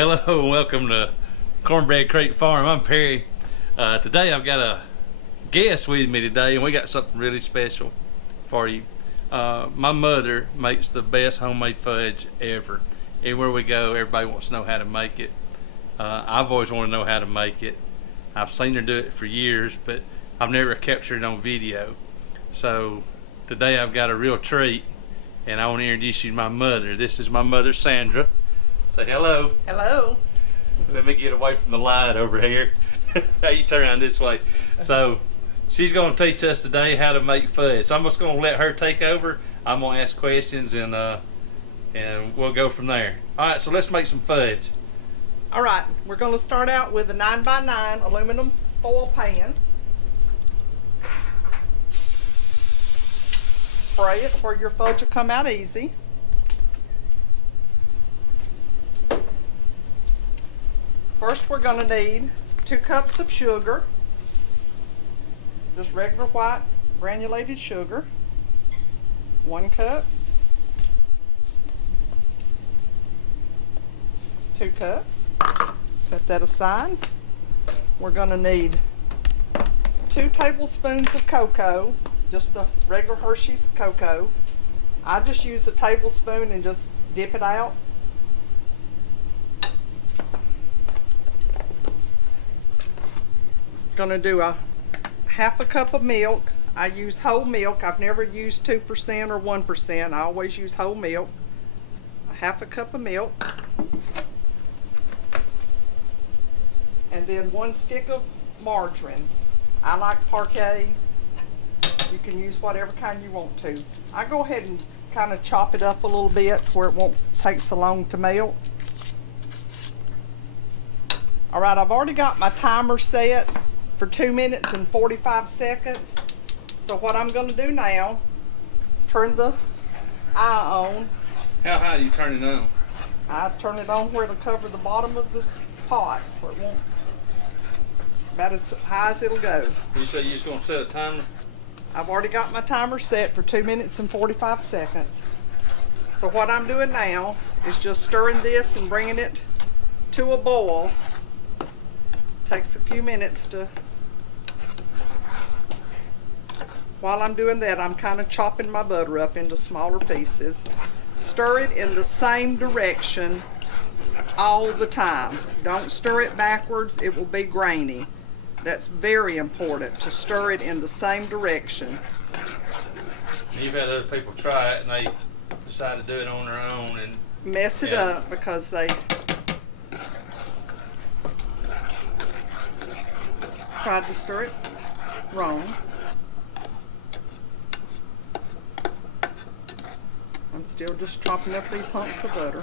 Hello and welcome to Cornbread Creek Farm. I'm Perry. Today I've got a guest with me today, and we got something really special for you. My mother makes the best homemade fudge ever. Everywhere we go, everybody wants to know how to make it. I've always wanted to know how to make it. I've seen her do it for years, but I've never captured it on video. So today I've got a real treat, and I want to introduce you to my mother. This is my mother, Sandra. Say hello. Hello. Let me get away from the light over here. How you turn around this way. So she's going to teach us today how to make fudge. So I'm just going to let her take over. I'm going to ask questions and we'll go from there. All right, so let's make some fudge. All right, we're going to start out with a 9x9 aluminum foil pan. Spray it where your fudge will come out easy. First, we're going to need 2 cups of sugar, just regular white granulated sugar, 1 cup, 2 cups, set that aside. We're going to need 2 tablespoons of cocoa, just the regular Hershey's cocoa. I just use a tablespoon and just dip it out. Gonna do a half a cup of milk. I use whole milk. I've never used 2% or 1%. I always use whole milk. A half a cup of milk. And then 1 stick of margarine. I like Parquet. You can use whatever kind you want to. I go ahead and kind of chop it up a little bit where it won't take so long to melt. All right, I've already got my timer set for 2 minutes and 45 seconds. So what I'm going to do now is turn the eye on. How high do you turn it on? I turn it on where it'll cover the bottom of this pot, where it won't, about as high as it'll go. You say you're just going to set a timer? I've already got my timer set for 2 minutes and 45 seconds. So what I'm doing now is just stirring this and bringing it to a boil. Takes a few minutes to. While I'm doing that, I'm kind of chopping my butter up into smaller pieces. Stir it in the same direction all the time. Don't stir it backwards, it will be grainy. That's very important, to stir it in the same direction. You've had other people try it and they decide to do it on their own and mess it up because they tried to stir it wrong. I'm still just chopping up these hunks of butter.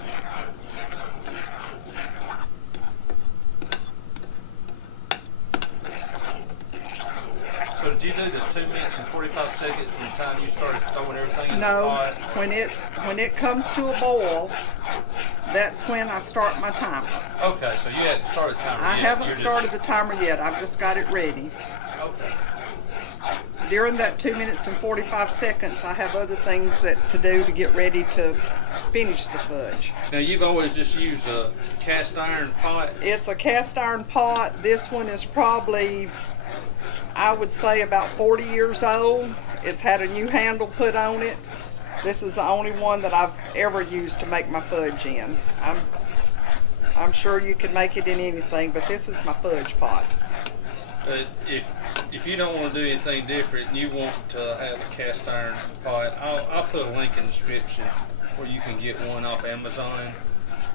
So did you do the 2 minutes and 45 seconds from the time you started throwing everything in the No, pot? when it comes to a boil, that's when I start my timer. Okay, so you hadn't started the timer yet. I haven't started the timer yet. I've just got it ready. Okay. During that 2 minutes and 45 seconds, I have other things to do to get ready to finish the fudge. Now you've always just used a cast iron pot? It's a cast iron pot. This one is probably, I would say, about 40 years old. It's had a new handle put on it. This is the only one that I've ever used to make my fudge in. I'm sure you can make it in anything, but this is my fudge pot. If you don't want to do anything different and you want to have a cast iron pot, I'll put a link in the description where you can get one off Amazon.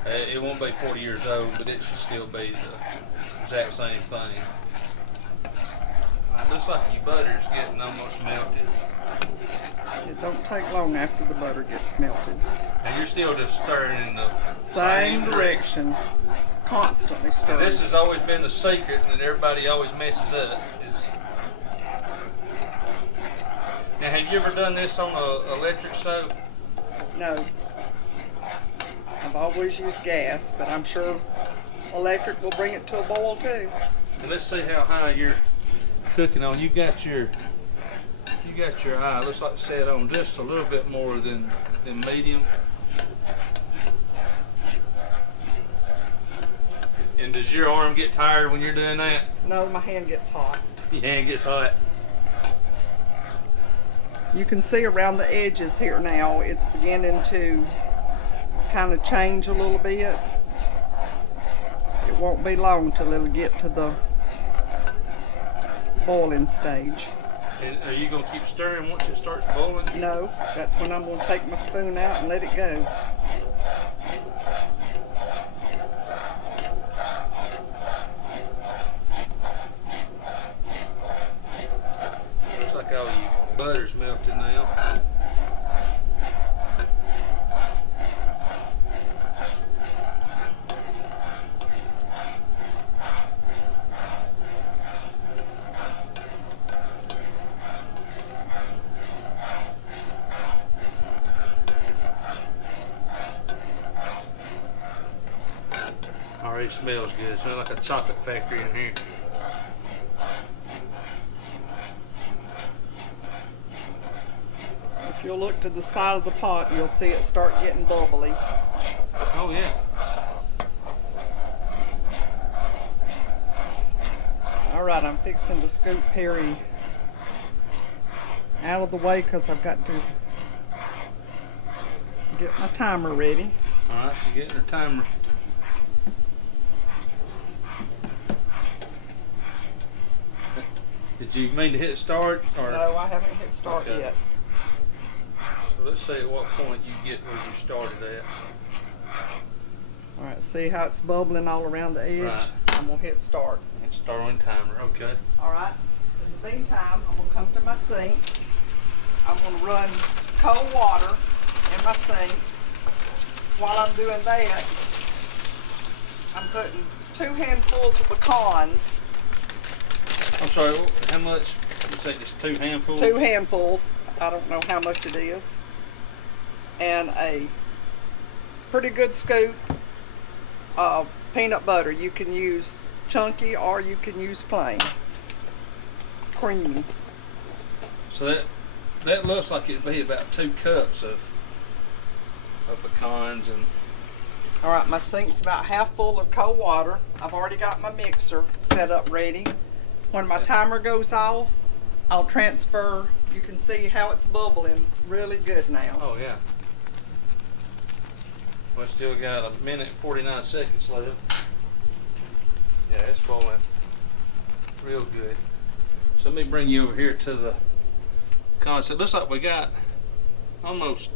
It won't be 40 years old, but it should still be the exact same thing. It looks like your butter's getting almost melted. It don't take long after the butter gets melted. And you're still just stirring in the same direction. Constantly stirring. And this has always been the secret that everybody always messes up. Now, have you ever done this on an electric stove? No. I've always used gas, but I'm sure electric will bring it to a boil too. And let's see how high you're cooking on. You got your eye, looks like set on just a little bit more than medium. And does your arm get tired when you're doing that? No, my hand gets hot. Your hand gets hot. You can see around the edges here now, it's beginning to kind of change a little bit. It won't be long till it'll get to the boiling stage. And are you going to keep stirring once it starts boiling? No, that's when I'm going to take my spoon out and let it go. Looks like all your butter's melted now. Already smells good. It smells like a chocolate factory in here. If you'll look to the side of the pot, you'll see it start getting bubbly. Oh yeah. All right, I'm fixing to scoop Perry out of the way because I've got to get my timer ready. All right, she's getting her timer. Did you mean to hit start? Or? No, I haven't hit start Okay. yet. So let's see at what point you get where you started at. All right, see how it's bubbling all around the edge? Right. I'm gonna hit start. Hit start on timer, okay. All right, in the meantime, I'm gonna come to my sink. I'm gonna run cold water in my sink. While I'm doing that, I'm putting 2 handfuls of pecans. I'm sorry, how much? You say just 2 handfuls? 2 handfuls. I don't know how much it is. And a pretty good scoop of peanut butter. You can use chunky or you can use plain. Creamy. So that looks like it'd be about 2 cups of pecans and. All right, my sink's about half full of cold water. I've already got my mixer set up ready. When my timer goes off, I'll transfer. You can see how it's bubbling really good now. Oh yeah. We still got 1 minute and 49 seconds left. Yeah, it's boiling real good. So let me bring you over here to the pecans. It looks like we got almost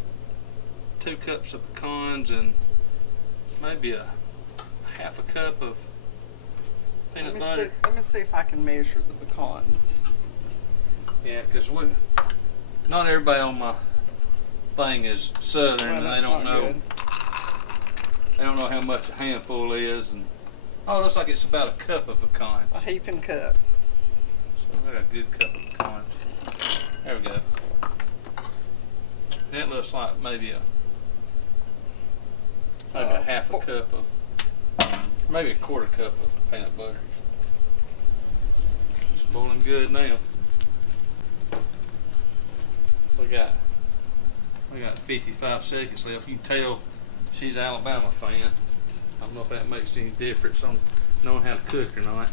2 cups of pecans and maybe a half a cup of peanut butter. Let me see if I can measure the pecans. Yeah, because not everybody on my thing is southern, Well, and they that's don't not know. good. They don't know how much a handful is, and oh, it looks like it's about a cup of pecans. A heaping cup. So I got a good cup of pecans. There we go. That looks like maybe a half a cup of, maybe a quarter cup of peanut butter. It's boiling good now. We got 55 seconds left. You can tell she's an Alabama fan. I don't know if that makes any difference on knowing how to cook or not.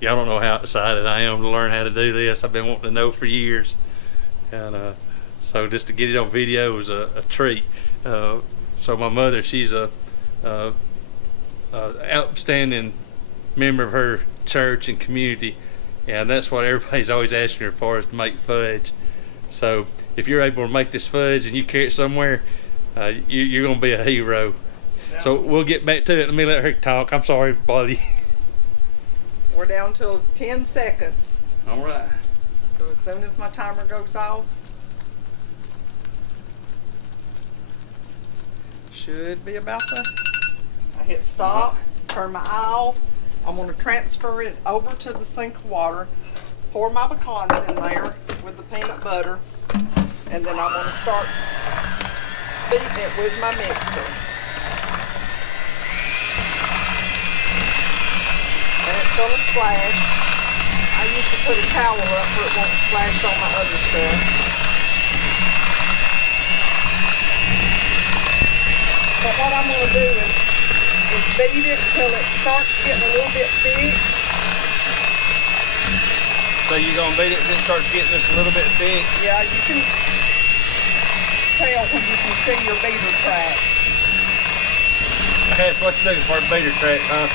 Y'all don't know how excited I am to learn how to do this. I've been wanting to know for years. And so just to get it on video was a treat. So my mother, she's a outstanding member of her church and community, and that's what everybody's always asking her for, is to make fudge. So if you're able to make this fudge and you carry it somewhere, you're going to be a hero. Yeah. So we'll get back to it. Let me let her talk. I'm sorry to bother you. We're down to 10 seconds. All right. So as soon as my timer goes off, should be about to. I hit stop, turn my eye off. I'm going to transfer it over to the sink of water, pour my pecans in there with the peanut butter, and then I'm going to start beating it with my mixer. And it's going to splash. I used to put a towel up so it won't splash on my other stuff. But what I'm going to do is beat it till it starts getting a little bit thick. So you're gonna beat it and it starts getting just a little bit thick? Yeah, you can tell when you can see your beater track. That's what you do for beater tracks, huh?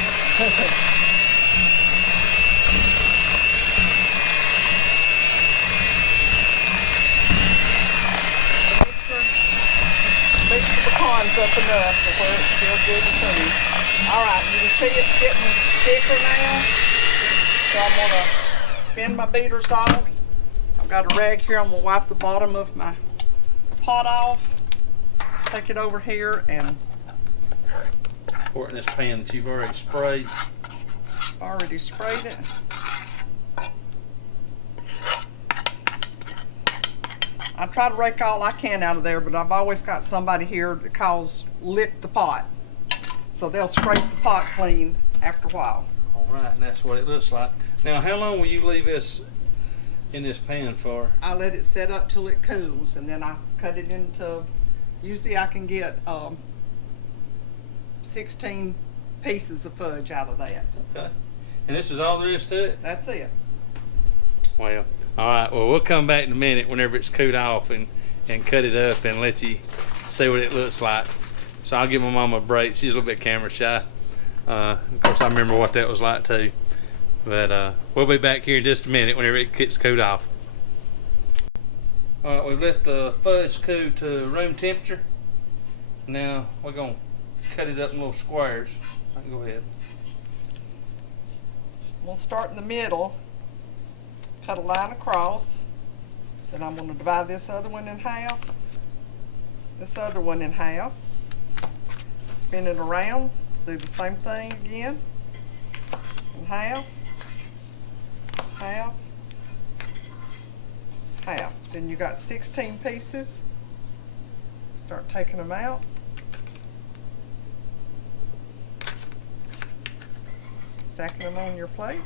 Beats the pecans up enough to where it's still good and clean. Alright, you can see it's getting thicker now. So I'm going to spin my beaters off. I've got a rag here. I'm going to wipe the bottom of my pot off. Take it over here and pour it in this pan that you've already sprayed. already sprayed it. I try to rake all I can out of there, but I've always got somebody here that calls lick the pot. So they'll scrape the pot clean after a while. All right, and that's what it looks like. Now, how long will you leave this in this pan for? I let it set up till it cools, and then I cut it into, usually I can get 16 pieces of fudge out of that. Okay. And this is all there is to it? That's it. Well, all right. Well, we'll come back in a minute whenever it's cooled off and cut it up and let you see what it looks like. So I'll give my mama a break. She's a little bit camera shy. Of course, I remember what that was like too. But we'll be back here in just a minute whenever it gets cooled off. All right, we've let the fudge cool to room temperature. Now we're gonna cut it up in little squares. Go ahead. We'll start in the middle, cut a line across, then I'm going to divide this other one in half, this other one in half, spin it around, do the same thing again, in half, half, half. Then you got 16 pieces. Start taking them out. Stacking them on your plate.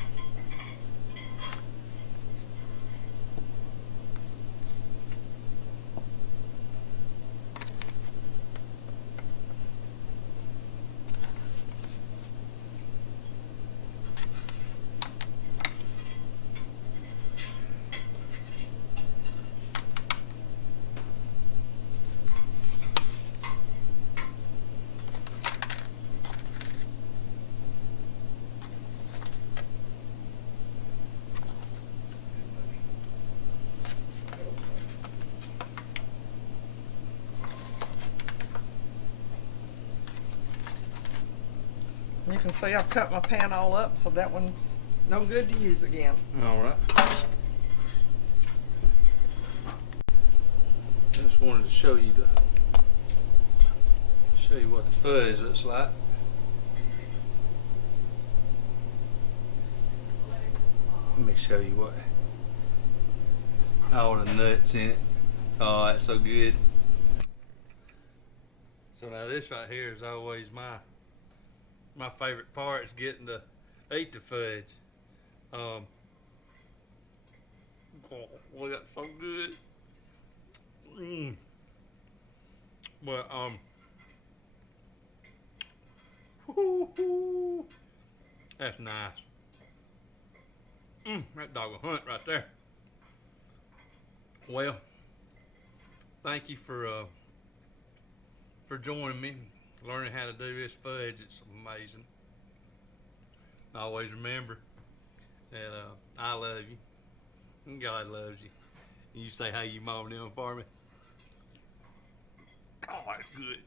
You can see I've cut my pan all up, so that one's no good to use again. All right. Just wanted to show you what the fudge looks like. Let me show you what all the nuts in it. Oh, that's so good. So now this right here is always my favorite part, is getting to eat the fudge. Oh, that's so good. But that's nice. That dog will hunt right there. Well, thank you for joining me, learning how to do this fudge. It's amazing. Always remember that I love you and God loves you. And you say, hey, you mom and them for me. Oh, that's good.